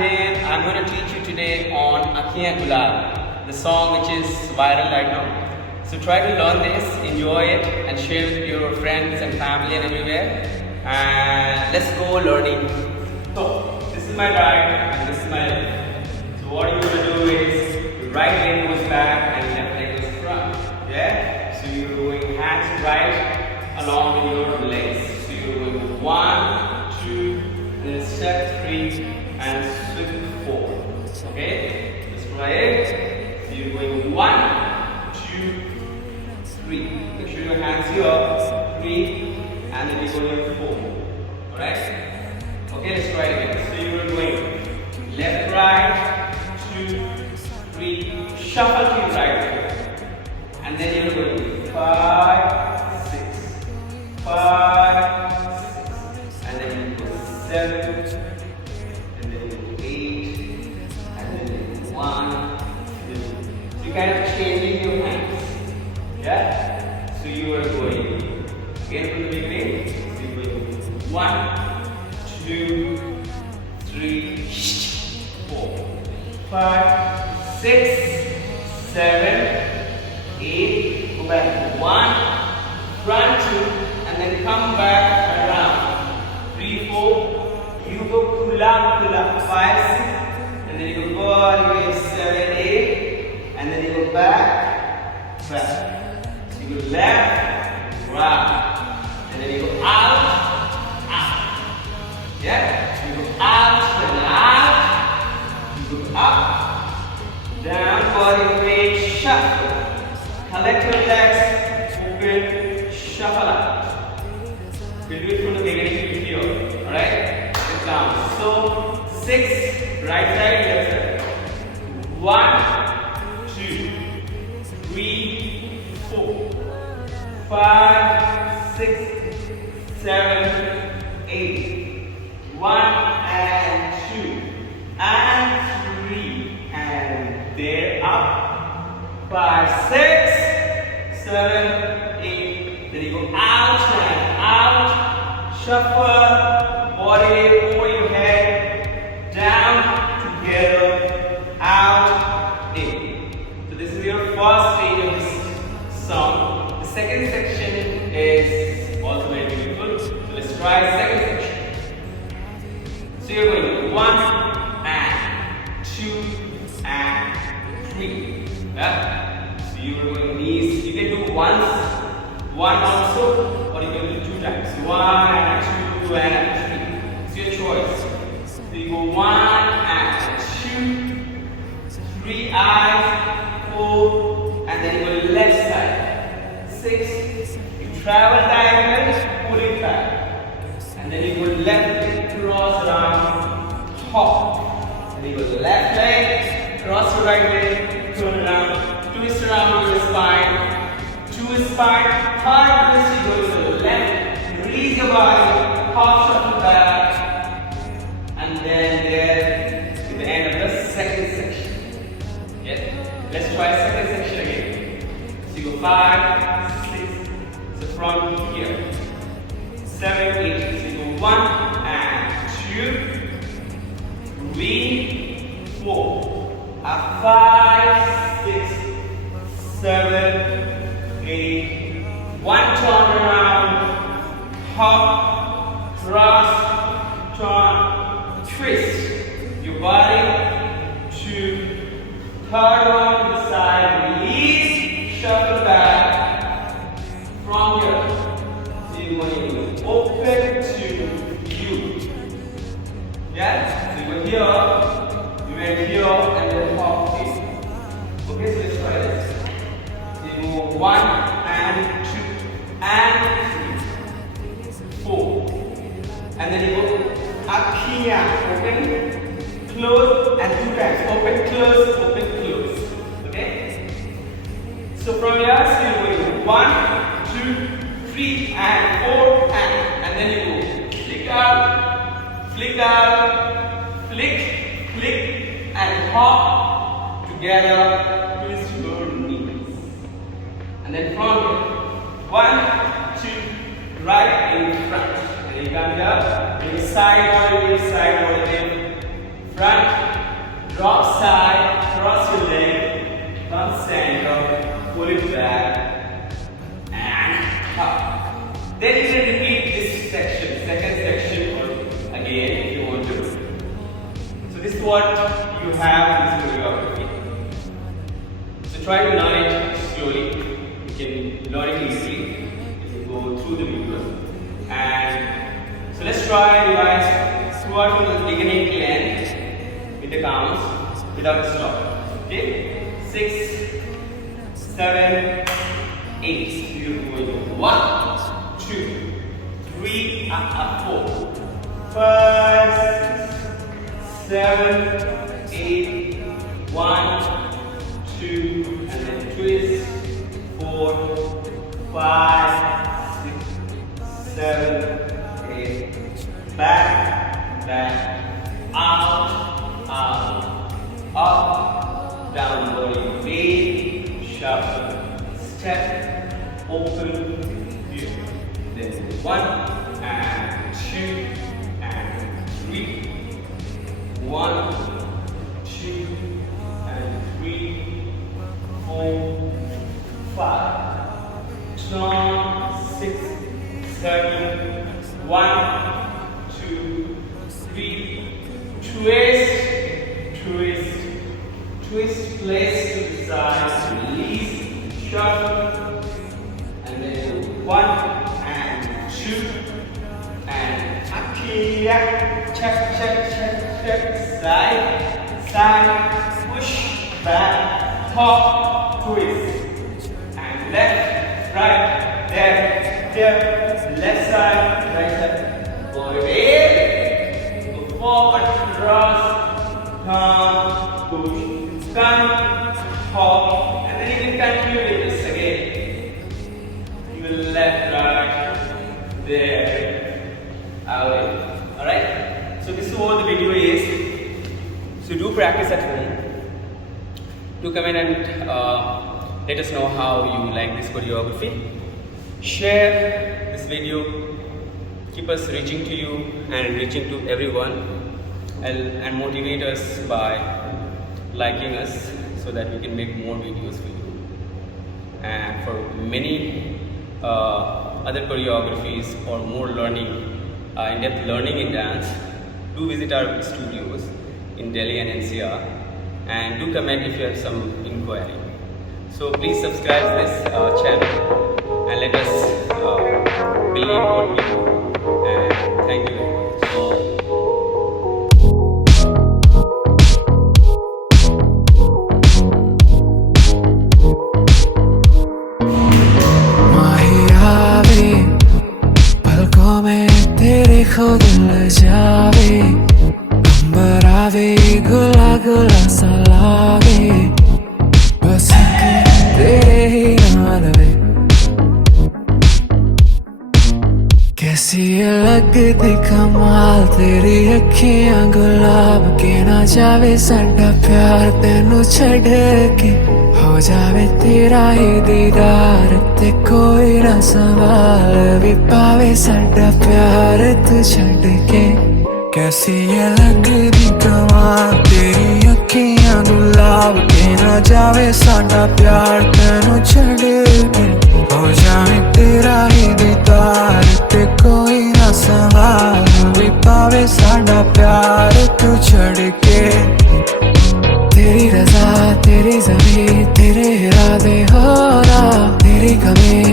again. I'm going to teach you today on Akhiyaan Gulaab, the song which is viral right now. So try to learn this, enjoy it, and share with your friends and family and everywhere. And let's go learning. So this is my right and this is my left. So what you're going to do is your right leg goes back and left leg goes front. Yeah. So you're going hands right along with your legs. So you're going 1, 2, then step 3 and swing forward. Okay? Let's try it. So you're going 1, 2, 3. Make sure your hands here. 3 and then you go here 4. Alright? Okay, let's try it again. So you're going left, right, 2, 3, shuffle to your right. And then you're going 5, 6, 5, 6. And then you go 7, and then you go 8, and then you go 1, 2. So you kind of changing your hands. Yeah? So you are going again from the beginning. So you're going 1, 2, 3, 4, 5, 6, 7, 8. Go back 1, front 2, and then come back around. 3, 4. You go pull up, 5, 6, and then you go all the way 7, 8, and then you go back. So you go left, right, and then you go out. Yeah? You go out and out. You go up, down, body weight, shuffle. Collect your legs, open, shuffle out. We'll do it from the beginning to here. Alright? Sit down. So 6, right side, left side. 1, 2, 3, 4, 5, 6, 7, 8. 1 and 2 and 3 and there up. 5, 6, 7, 8. Then you go out and out. Shuffle. Body over your head. Down. Together. Out. In. So this is your first stage of this song. The second section is also very beautiful. So let's try the second section. So you're going 1 and 2 and 3. Yeah? So you're going knees. You can do one also, or you can do 2 times. 1 and 2 and 3. It's your choice. So you go 1 and 2, 3 eyes, 4, and then you go left side. 6. You travel diagonal, pull it back. And then you go left leg, cross around, hop. And you go left leg, cross your right leg, turn around, twist around your spine. 2 spine, 3rd twist, you go to the left, release your body, hop, shuffle back. And then there is the end of the second section. Yeah? Let's try second section again. So you go 5, 6, so from here. 7, 8, so you go 1 and 2, 3, 4, 5, 6, 7, 8, 1 turn around, hop, cross, turn, twist your body to 3rd one to the side, release, shuffle back from here. So you want to open to you. Yeah? So you go here, you went here, and then hop in. Okay, so let's try this. You go 1 and 2 and 3, 4. And then you go Akhiyaan. Open, close, and 2 times. Open, close, open, close. Okay? So from here, so you're going 1, 2, 3, and 4, and then you go flick out, flick, and hop together, twist your knees. And then from here, 1, 2, right in front. And you come here, bring side body, front, So this is what you have in this choreography. So try to learn it slowly. You can learn it easily if you go through the videos. And so let's try revise throughout from the beginning to end with the counts without a stop. Okay? 6, 7, 8. Beautiful. 1, 2, 3, 4, 5, 6, 7, 8, 1, 2, and then twist. 4, 5, 6, 7, 8. Back, back, out, up, down, body, way, shuffle, step, open, view. Then 1 and 2 and 3. 1, 2 and 3, 4, 5. Turn 6, 7, 1, 2, 3. Twist, twist, twist, place to the side, release, shuffle, and then 1 and 2 and Akhiyaan, check, check, check, check, side, side, push, back, top, twist, and left, right, there, left side, right side, forward, go forward, cross, turn, push, come, hop, and then you can continue with this again. You will left, right, there, away. Alright? So this is what the video is. So do practice at home. Do come in and let us know how you like this choreography. Share this video. Keep us reaching to you and reaching to everyone. And motivate us by liking us so that we can make more videos for you. And for many other choreographies or more learning, in-depth learning in dance, do visit our studios in Delhi and NCR, and do comment if you have some inquiry. So please subscribe to this channel and let us believe what we do. And thank you very much. खुद ल जावे अंबर आवे गुला गुला सा लागे बस तेरे ही नाल वे कैसी ये लगती कमाल तेरी अखियां गुलाब के ना जावे साडा प्यार तेनू छड़ के हो जावे तेरा ही दीदार ते कोई ना सवाल भी पावे साडा प्यार तू छड़ के कैसी ये लगदी कमाल तेरी अखियां गुलाब के ना जावे साडा प्यार तेनू छड़ के हो जावे तेरा ही दीदार ते कोई ना सवाल भी पावे साडा प्यार तू छड़ के तेरी रज़ा तेरी ज़मीं तेरे इरादे हो रहा तेरी कमी